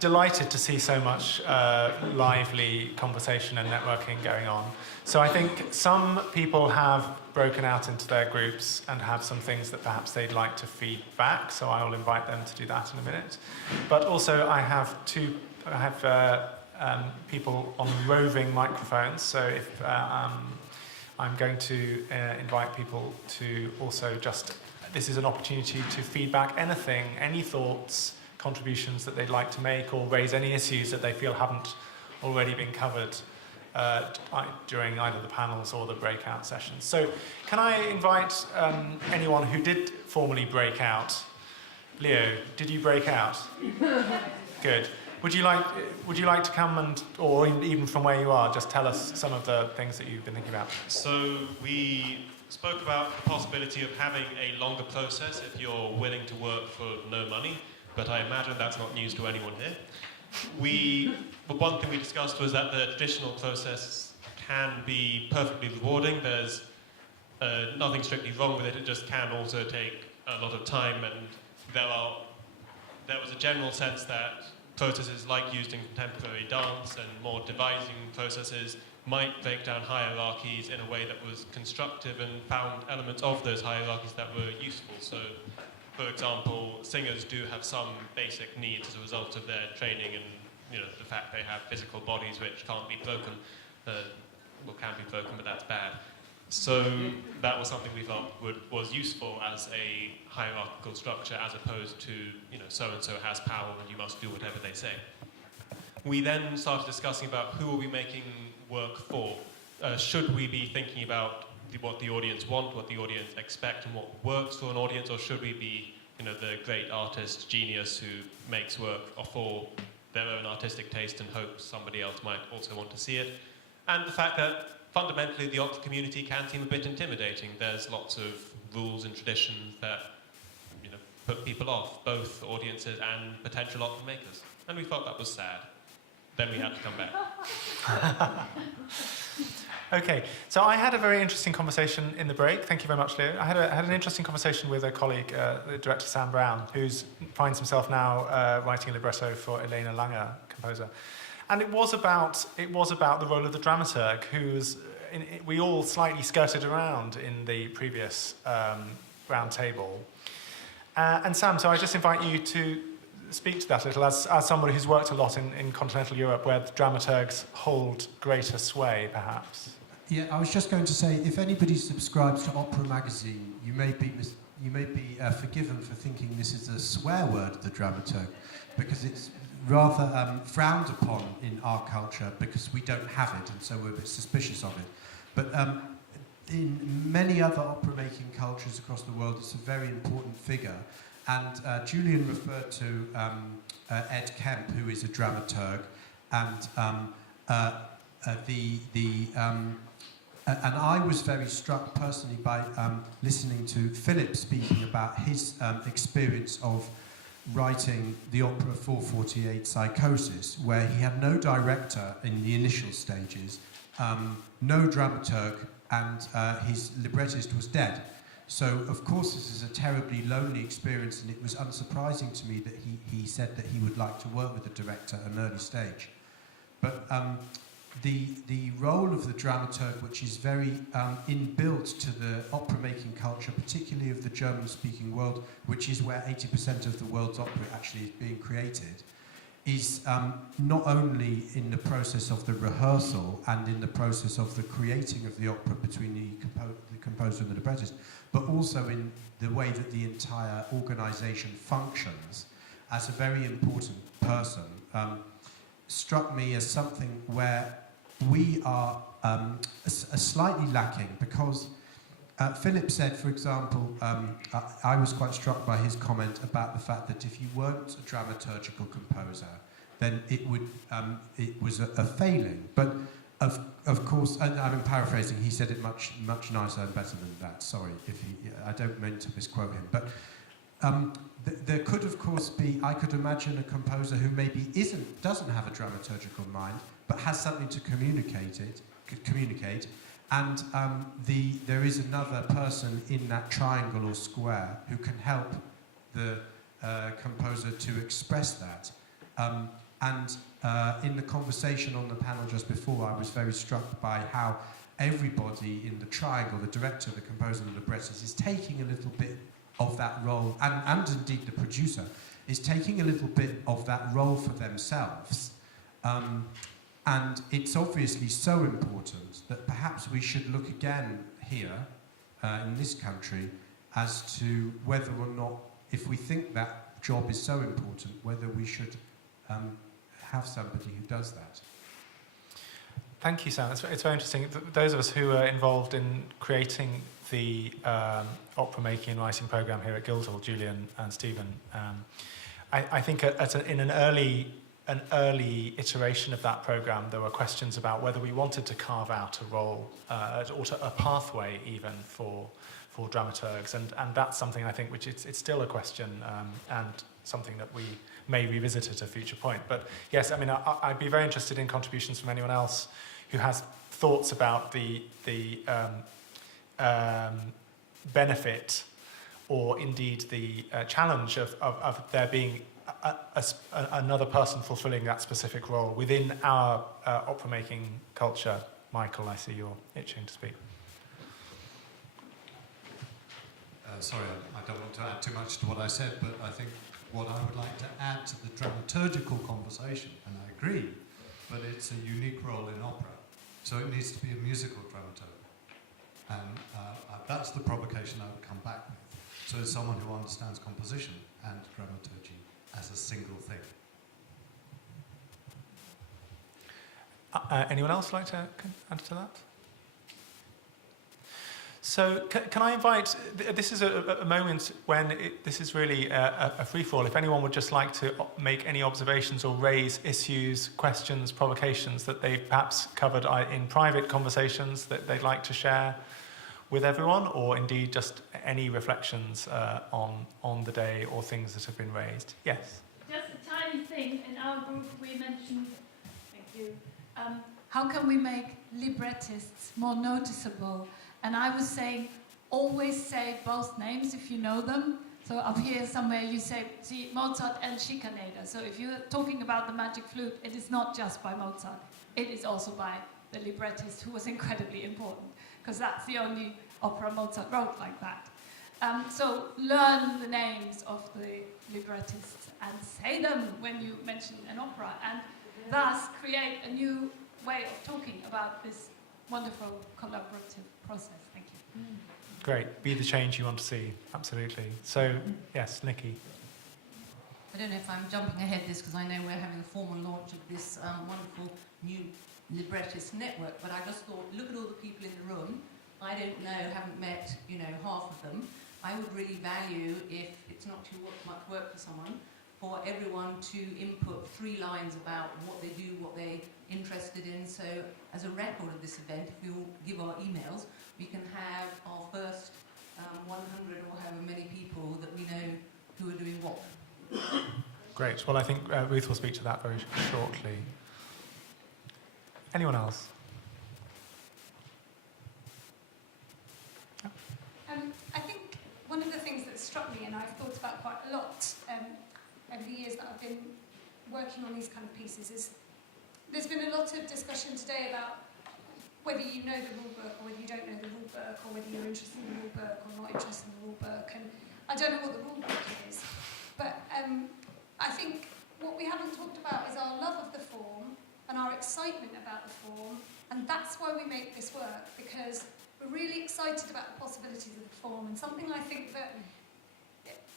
delighted to see so much lively conversation and networking going on. So I think some people have broken out into their groups and have some things that perhaps they'd like to feed back, so I will invite them to do that in a minute. But also I have people on roving microphones, so if I'm going to invite people to also this is an opportunity to feed back anything, any thoughts, contributions that they'd like to make, or raise any issues that they feel haven't already been covered during either the panels or the breakout sessions. So can I invite anyone who did formally break out? Leo, did you break out? Good. Would you like to come and, or even from where you are, just tell us some of the things that you've been thinking about? So we spoke about the possibility of having a longer process if you're willing to work for no money, but I imagine that's not news to anyone here. But one thing we discussed was that the traditional process can be perfectly rewarding. There's nothing strictly wrong with it. It just can also take a lot of time, and there was a general sense that processes like used in contemporary dance and more devising processes might break down hierarchies in a way that was constructive and found elements of those hierarchies that were useful. So, for example, singers do have some basic needs as a result of their training and the fact they have physical bodies which can't be broken, can be broken, but that's bad. So that was something we felt was useful as a hierarchical structure, as opposed to so-and-so has power and you must do whatever they say. We then started discussing about who are we making work for. Should we be thinking about what the audience want, what the audience expect, and what works for an audience, or should we be the great artist genius who makes work for their own artistic taste and hopes somebody else might also want to see it? And the fact that fundamentally the opera community can seem a bit intimidating. There's lots of rules and traditions that put people off, both audiences and potential opera makers. And we felt that was sad. Then we had to come back. Okay, so I had a very interesting conversation in the break. Thank you very much, Leo. I had an interesting conversation with a colleague, the director Sam Brown, who finds himself now writing a libretto for Elena Langer, composer. And it was about the role of the dramaturg, we all slightly skirted around in the previous round table. And Sam, so I just invite you to speak to that a little, as somebody who's worked a lot in continental Europe, where the dramaturgs hold greater sway, perhaps. Yeah, I was just going to say, if anybody subscribes to Opera Magazine, you may be forgiven for thinking this is a swear word, the dramaturg, because it's rather frowned upon in our culture because we don't have it, and so we're a bit suspicious of it. But in many other opera-making cultures across the world, it's a very important figure. And Julian referred to Ed Kemp, who is a dramaturg, and and I was very struck personally by listening to Philip speaking about his experience of writing the opera 448 Psychosis, where he had no director in the initial stages, no dramaturg, and his librettist was dead. So, of course, this is a terribly lonely experience, and it was unsurprising to me that he said that he would like to work with a director at an early stage. But the role of the dramaturg, which is very inbuilt to the opera-making culture, particularly of the German-speaking world, which is where 80% of the world's opera actually is being created, is not only in the process of the rehearsal and in the process of the creating of the opera between the composer and the librettist, but also in the way that the entire organisation functions as a very important person, struck me as something where we are slightly lacking, because Philip said, for example, I was quite struck by his comment about the fact that if you weren't a dramaturgical composer, then it was a failing. But of course, and I'm paraphrasing, he said it much nicer and better than that. Sorry, I don't mean to misquote him. But there could, of course, be, I could imagine a composer who maybe doesn't have a dramaturgical mind, but has something to communicate, and there is another person in that triangle or square who can help the composer to express that. And in the conversation on the panel just before, I was very struck by how everybody in the triangle, the director, the composer, and the librettist, is taking a little bit of that role, and indeed the producer, is taking a little bit of that role for themselves. And it's obviously so important that perhaps we should look again here, in this country, as to whether or not, if we think that job is so important, whether we should have somebody who does that. Thank you, Sam. It's very interesting. Those of us who are involved in creating the opera making and writing program here at Guildhall, Julian and Stephen, I think in an early iteration of that program, there were questions about whether we wanted to carve out a role or a pathway even for dramaturgs, and that's something I think which it's still a question and something that we may revisit at a future point. But yes, I mean, I'd be very interested in contributions from anyone else who has thoughts about the benefit or indeed the challenge of there being another person fulfilling that specific role within our opera making culture. Michael, I see you're itching to speak. Sorry, I don't want to add too much to what I said, but I think what I would like to add to the dramaturgical conversation, and I agree, but it's a unique role in opera, so it needs to be a musical dramaturg. And that's the provocation I would come back with. So it's someone who understands composition and dramaturgy as a single thing. Anyone else like to add to that? So can I invite, this is a moment when this is really a free-for-all. If anyone would just like to make any observations or raise issues, questions, provocations that they've perhaps covered in private conversations that they'd like to share with everyone, or indeed just any reflections on the day or things that have been raised. Yes? Just a tiny thing. In our group we mentioned, thank you, how can we make librettists more noticeable? And I was saying, always say both names if you know them. So up here somewhere you say, see, Mozart and Schikaneder. So if you're talking about the magic flute, it is not just by Mozart. It is also by the librettist, who was incredibly important, because that's the only opera Mozart wrote like that. So learn the names of the librettists and say them when you mention an opera, and thus create a new way of talking about this wonderful collaborative process. Thank you. Great. Be the change you want to see. Absolutely. So, yes, Nikki. I don't know if I'm jumping ahead this because I know we're having a formal launch of this wonderful new librettist network, but I just thought, look at all the people in the room. I don't know, haven't met, half of them. I would really value, if it's not too much work for someone, for everyone to input 3 lines about what they do, what they're interested in. So as a record of this event, if we all give our emails, we can have our first 100 or however many people that we know who are doing what. Great. Well, I think Ruth will speak to that very shortly. Anyone else? I think one of the things that struck me, and I've thought about quite a lot over the years that I've been working on these kind of pieces, is there's been a lot of discussion today about whether you know the rule book or whether you don't know the rule book, or whether you're interested in the rule book or not interested in the rule book. And I don't know what the rule book is, but I think what we haven't talked about is our love of the form and our excitement about the form, and that's why we make this work, because we're really excited about the possibilities of the form. And something I think that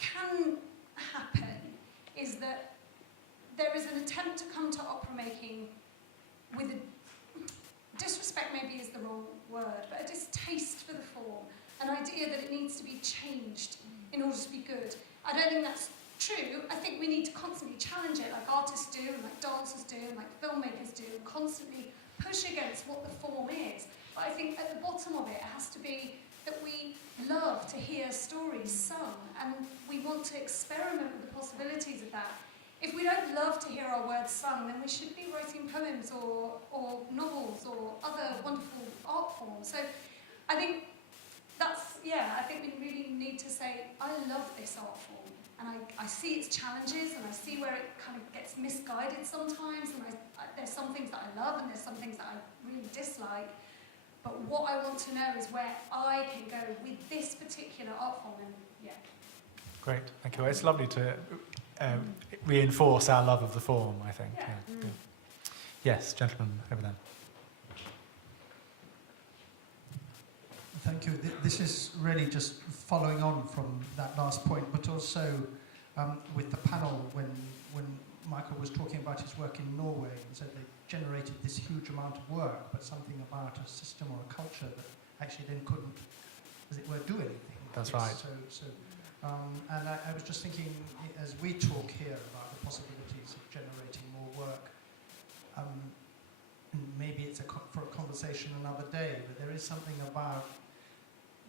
can happen is that there is an attempt to come to opera making with a disrespect, maybe is the wrong word, but a distaste for the form, an idea that it needs to be changed in order to be good. I don't think that's true. I think we need to constantly challenge it, like artists do, and like dancers do, and like filmmakers do, and constantly push against what the form is. But I think at the bottom of it has to be that we love to hear stories sung, and we want to experiment with the possibilities of that. If we don't love to hear our words sung, then we should be writing poems or novels or other wonderful art forms. So I think that's, I think we really need to say, I love this art form. and I see its challenges, and I see where it kind of gets misguided sometimes, and there's some things that I love and there's some things that I really dislike. But what I want to know is where I can go with this particular art form, and yeah. Great, thank you. It's lovely to reinforce our love of the form, I think. Yeah. Yeah. Yes, gentleman over there. Thank you. This is really just following on from that last point, but also with the panel when Michael was talking about his work in Norway, and said they generated this huge amount of work, but something about a system or a culture that actually then couldn't, as it were, do anything. That's right. And I was just thinking, as we talk here about the possibilities of generating more work, and maybe it's for a conversation another day, but there is something about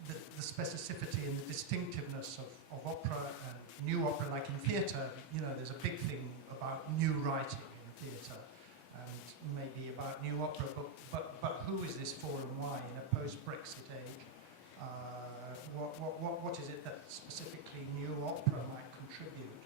the specificity and the distinctiveness of opera and new opera, like in theatre. You know, there's a big thing about new writing in theatre, and maybe about new opera. But who is this for and why in a post-Brexit age? What is it that specifically new opera might contribute?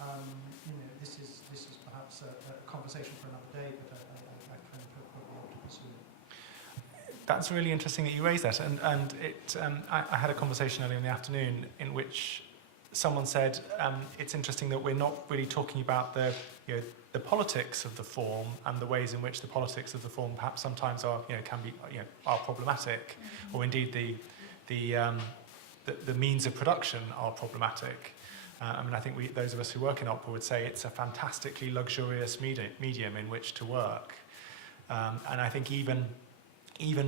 You know, this is perhaps a conversation for another day, but I kind of probably ought to pursue it. That's really interesting that you raised that, and it. I had a conversation earlier in the afternoon in which someone said it's interesting that we're not really talking about the politics of the form and the ways in which the politics of the form perhaps sometimes are are problematic, or indeed the means of production are problematic. I mean, I think those of us who work in opera would say it's a fantastically luxurious medium in which to work, and I think even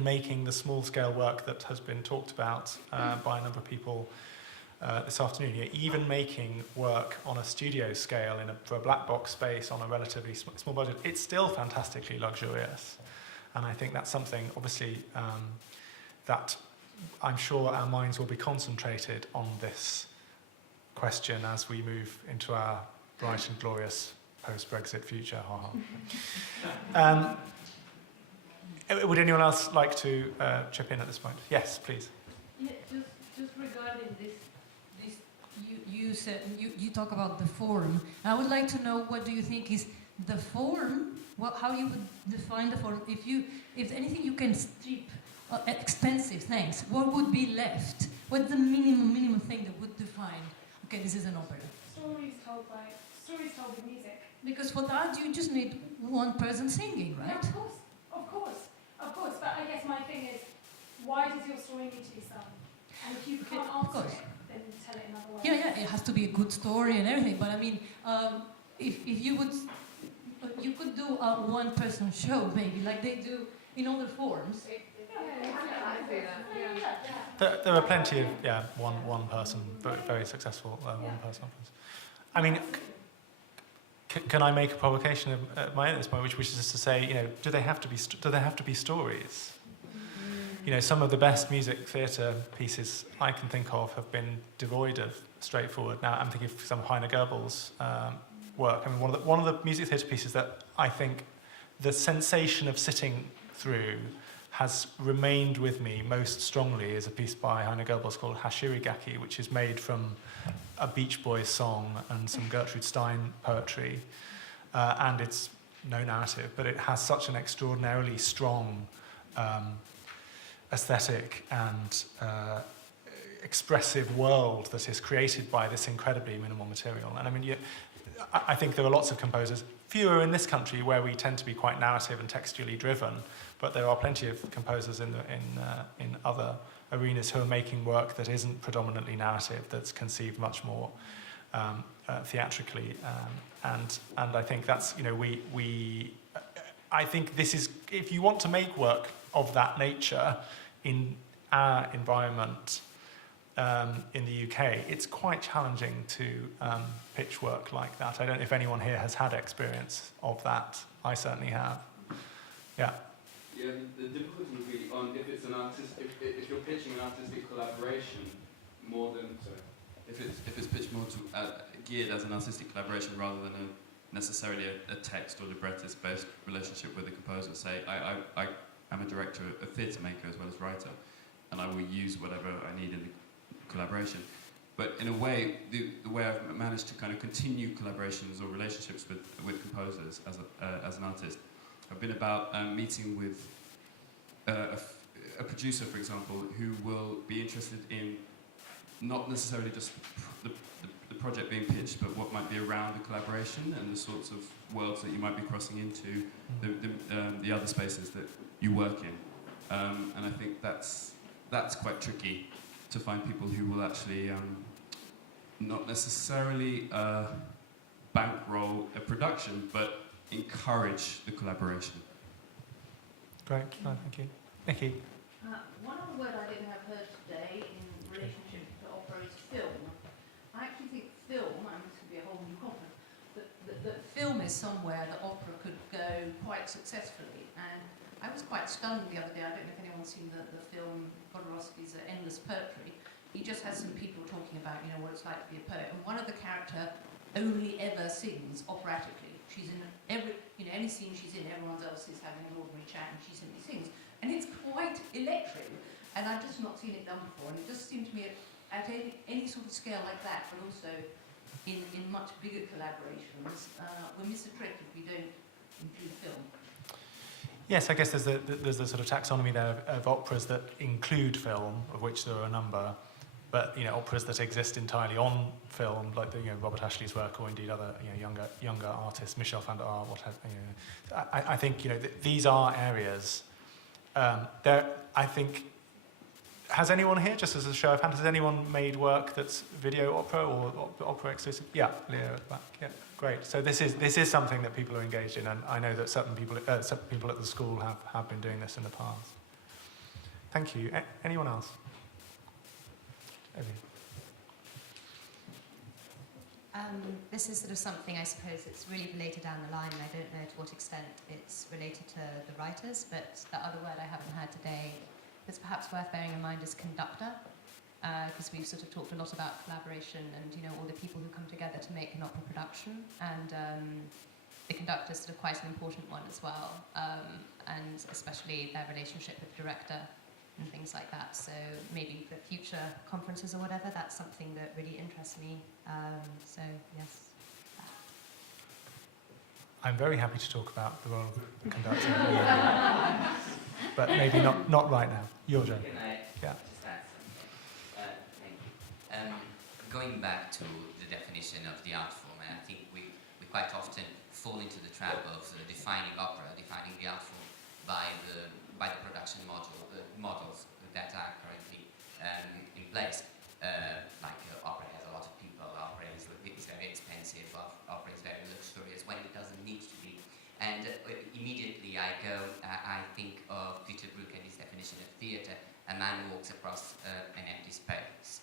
making the small-scale work that has been talked about by a number of people this afternoon, even making work on a studio scale for a black box space on a relatively small budget, it's still fantastically luxurious. And I think that's something, obviously, that I'm sure our minds will be concentrated on this question as we move into our bright and glorious post-Brexit future. Would anyone else like to chip in at this point? Yes, please. Yeah, just regarding this you said you talk about the form. I would like to know, what do you think is the form? How you would define the form? If anything you can strip expensive things, what would be left? What's the minimum thing that would define? Okay, this is an opera. Stories told with music. Because for that you just need one person singing, right? Yeah, of course. But I guess my thing is, why does your story need to be sung? And if you can't answer it, then tell it another way. Yeah, it has to be a good story and everything. But I mean, if you could do a one-person show, maybe, like they do in other forms. There are plenty of one person, very successful one person operas. I mean, can I make a provocation at my own at this point, which is to say, do they have to be stories? Some of the best music theatre pieces I can think of have been devoid of straightforward. Now, I'm thinking of some of Heine Goebbels' work. I mean, one of the music theatre pieces that I think the sensation of sitting through has remained with me most strongly is a piece by Heine Goebbels called Hashirigaki, which is made from a Beach Boys song and some Gertrude Stein poetry. And it's no narrative, but it has such an extraordinarily strong aesthetic and expressive world that is created by this incredibly minimal material. And I mean, I think there are lots of composers, fewer in this country where we tend to be quite narrative and textually driven, but there are plenty of composers in other arenas who are making work that isn't predominantly narrative, that's conceived much more theatrically. And I think that's, I think this is, if you want to make work of that nature in our environment in the UK, it's quite challenging to pitch work like that. I don't know if anyone here has had experience of that. I certainly have. Yeah. Yeah, the difficulty would be on if it's if you're pitching an artistic collaboration more than if it's pitched more to geared as an artistic collaboration rather than necessarily a text or librettist based relationship with the composer. Say I am a director, a theatre maker as well as writer, and I will use whatever I need in the collaboration. But in a way, the way I've managed to kind of continue collaborations or relationships with composers as an artist, have been about meeting with a producer, for example, who will be interested in not necessarily just the project being pitched, but what might be around the collaboration and the sorts of worlds that you might be crossing into, the other spaces that you work in. And I think that's quite tricky, to find people who will actually not necessarily bankroll a production, but encourage the collaboration. Great, thank you. Nikki? One other word I didn't have heard today in relationship to opera is film. I actually think film, and this could be a whole new conference, that film is somewhere that opera could go quite successfully. And I was quite stunned the other day. I don't know if anyone's seen the film Jodorowsky's Endless Poetry. He just has some people talking about, what it's like to be a poet. And one of the character only ever sings operatically. She's in any scene she's in, everyone else is having an ordinary chat and she simply sings. And it's quite electric. And I've just not seen it done before. And it just seemed to me at any sort of scale like that, but also in much bigger collaborations, we miss a trick if we don't include film. Yes, I guess there's the sort of taxonomy there of operas that include film, of which there are a number, but operas that exist entirely on film, like Robert Ashley's work, or indeed other younger artists, Michel van der Aar, what have you. I think these are areas. I think. Has anyone here, just as a show of hands, has anyone made work that's video opera or opera exclusive? Yeah, Leo at the back. Yeah, great. So this is something that people are engaged in, and I know that certain people at the school have been doing this in the past. Thank you. Anyone else? This is sort of something, I suppose, it's really related down the line, and I don't know to what extent it's related to the writers, but the other word I haven't heard today that's perhaps worth bearing in mind is conductor, because we've sort of talked a lot about collaboration and all the people who come together to make an opera production, and the conductor is sort of quite an important one as well, and especially their relationship with the director and things like that. So maybe for future conferences or whatever, that's something that really interests me. So yes. I'm very happy to talk about the role of the conductor, but maybe not right now. Your Joe. Can I Yeah. just add something? Thank you. Going back to the definition of the art form, and I think we quite often fall into the trap of defining opera, defining the art form by the production models that are currently in place. Opera has a lot of people, opera is very expensive, opera is very luxurious when it doesn't need to be. And immediately I think of Peter Brook and his definition of theatre. A man walks across an empty space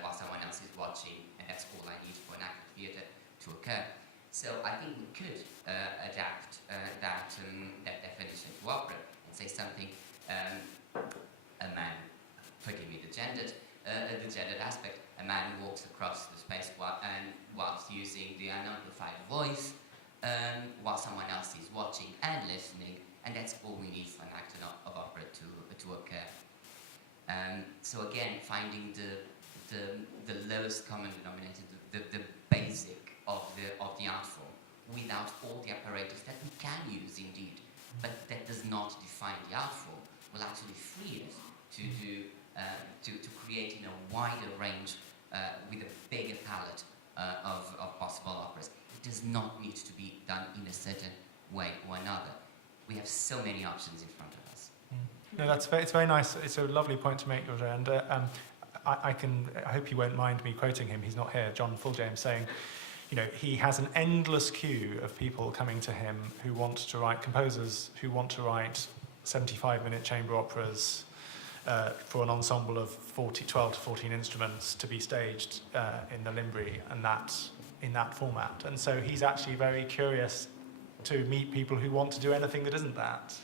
while someone else is watching, and that's all I need for an act of theatre to occur. So I think we could adapt that definition to opera and say something, a man, forgive me the gendered aspect, a man walks across the space whilst using the unamplified voice, while someone else is watching and listening, and that's all we need for an act of opera to occur. So again, finding the lowest common denominator, the basic of the art form, without all the apparatus that we can use indeed, but that does not define the art form, will actually free us to create in a wider range with a bigger palette of possible operas. It does not need to be done in a certain way or another. We have so many options in front of us. No, it's very nice. It's a lovely point to make, Roger. And I hope you won't mind me quoting him. He's not here. John Fulljames saying, he has an endless queue of people coming to him who want to write, composers who want to write 75-minute chamber operas for an ensemble of 12 to 14 instruments to be staged in the Limbri, and in that format. And so he's actually very curious to meet people who want to do anything that isn't that.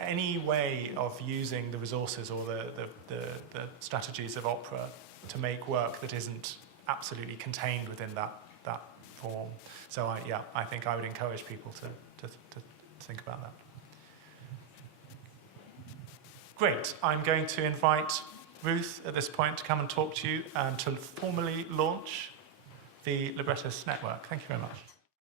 Any way of using the resources or the strategies of opera to make work that isn't absolutely contained within that form. So I think I would encourage people to think about that. Great. I'm going to invite Ruth at this point to come and talk to you and to formally launch the Librettist Network. Thank you very much.